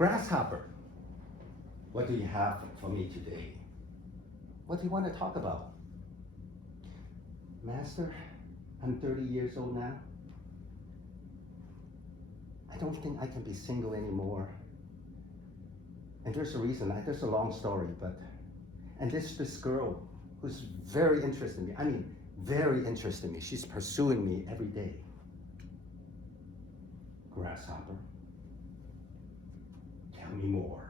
Grasshopper, what do you have for me today? What do you want to talk about? Master, I'm 30 years old now. I don't think I can be single anymore. And there's a reason, there's a long story, and this girl who's very interested in me, very interested in me. She's pursuing me every day. Grasshopper, tell me more.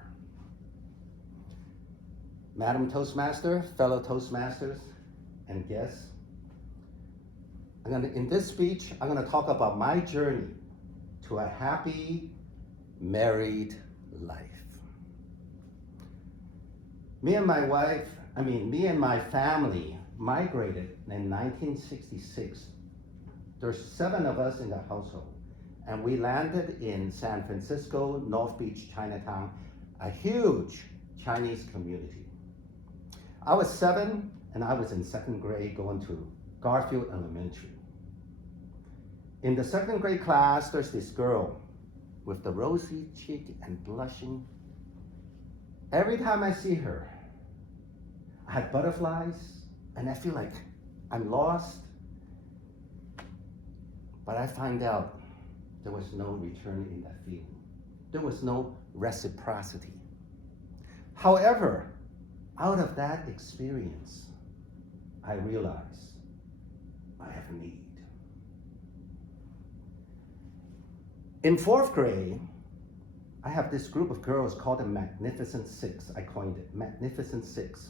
Madam Toastmaster, fellow Toastmasters, and guests, in this speech, I'm going to talk about my journey to a happy married life. Me and my family migrated in 1966. There's 7 of us in the household, and we landed in San Francisco, North Beach, Chinatown, a huge Chinese community. I was 7, and I was in 2nd grade going to Garfield Elementary. In the 2nd grade class, there's this girl with the rosy cheek and blushing. Every time I see her, I had butterflies, and I feel like I'm lost. But I find out there was no return in that feeling. There was no reciprocity. However, out of that experience, I realized I have a need. In 4th grade, I have this group of girls called the Magnificent Six. I coined it, Magnificent Six.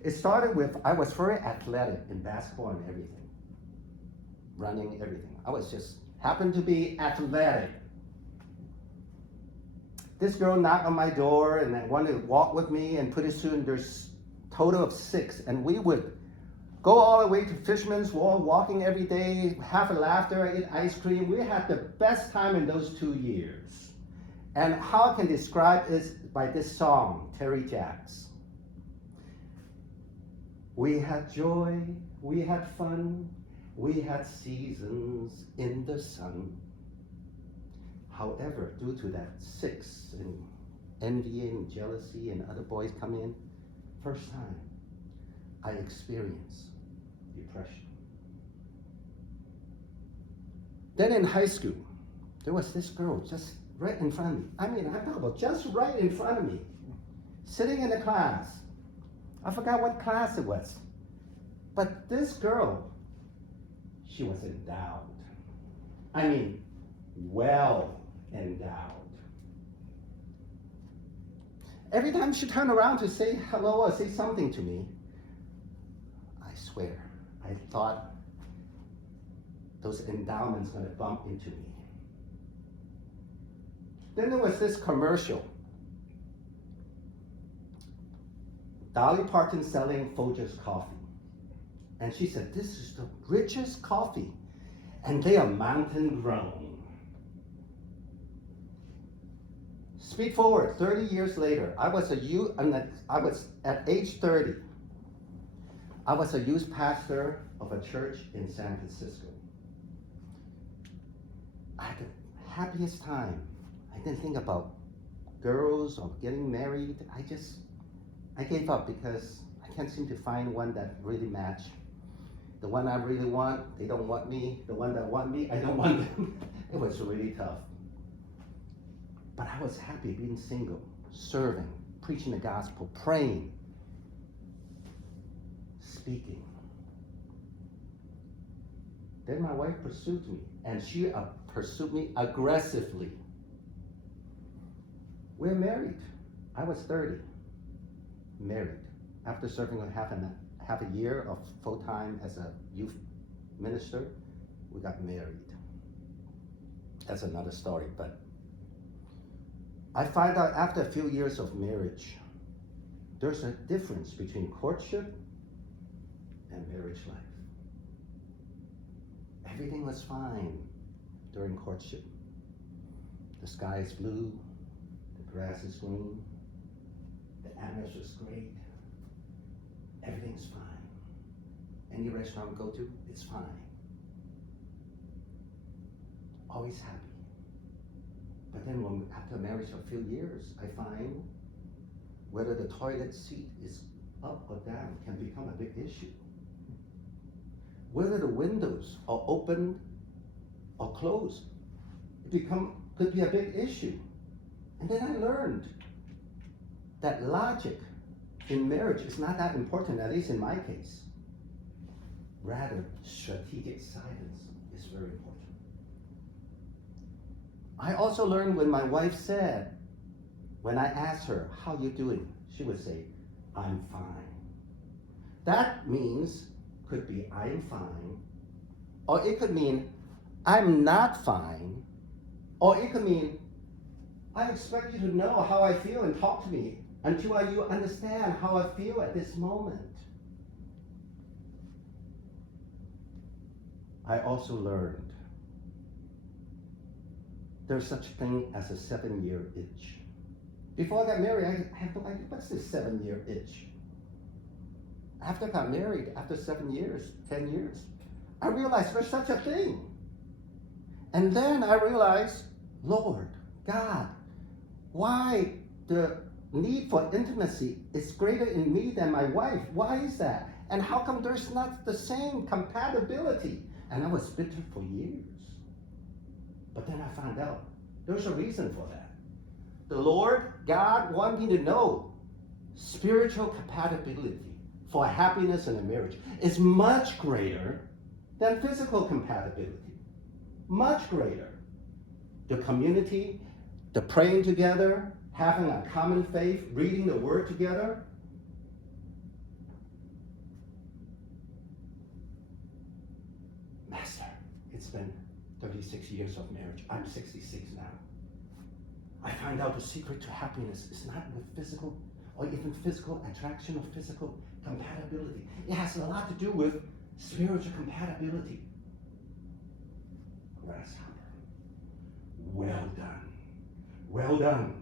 It started with, I was very athletic in basketball and everything. Running, everything. I was just, happened to be athletic. This girl knocked on my door and then wanted to walk with me, and pretty soon there's a total of 6, and we would go all the way to Fisherman's Wharf, walking every day, have a laughter, eat ice cream. We had the best time in those 2 years. And how I can describe it by this song, Terry Jacks. We had joy, we had fun, we had seasons in the sun. However, due to that 6 and envy and jealousy and other boys come in, first time I experienced depression. Then in high school, there was this girl just right in front of me. I'm talking about just right in front of me, sitting in the class. I forgot what class it was. But this girl, she was endowed. Well endowed. Every time she turned around to say hello or say something to me, I swear, I thought those endowments gonna bump into me. Then there was this commercial. Dolly Parton selling Folgers coffee. And she said, this is the richest coffee, and they are mountain grown. Speak forward, 30 years later, I was at age 30. I was a youth pastor of a church in San Francisco. I had the happiest time. I didn't think about girls or getting married. I gave up because I can't seem to find one that really matched. The one I really want, they don't want me. The one that want me, I don't want them. It was really tough. But I was happy being single, serving, preaching the gospel, praying, speaking. Then my wife pursued me, and she pursued me aggressively. We're married. I was 30, married. After serving half a year of full-time as a youth minister, we got married. That's another story, but I find out after a few years of marriage, there's a difference between courtship and marriage life. Everything was fine during courtship. The sky is blue, the grass is green, the atmosphere is great, everything's fine. Any restaurant we go to, it's fine. Always happy. But But then after marriage for a few years, I find whether the toilet seat is up or down can become a big issue. Whether the windows are open or closed, could be a big issue. And then I learned that logic in marriage is not that important, at least in my case. Rather, strategic silence is very important. I also learned when my wife said, when I asked her, how you doing? She would say, I'm fine. That means, could be I'm fine, or it could mean I'm not fine, or it could mean I expect you to know how I feel and talk to me until you understand how I feel at this moment. I also learned there's such a thing as a 7-year itch. Before I got married, I had no idea, what's this 7-year itch? After I got married, after 7 years, 10 years, I realized there's such a thing. And then I realized, Lord, God, why the need for intimacy is greater in me than my wife? Why is that? And how come there's not the same compatibility? And I was bitter for years. But then I found out there's a reason for that. The Lord, God, wanted me to know spiritual compatibility for happiness in a marriage is much greater than physical compatibility. Much greater. The community, the praying together, having a common faith, reading the word together. Master, it's been 36 years of marriage. I'm 66 now. I find out the secret to happiness is not with physical or even physical attraction or physical compatibility. It has a lot to do with spiritual compatibility. Grasshopper. Well done. Well done.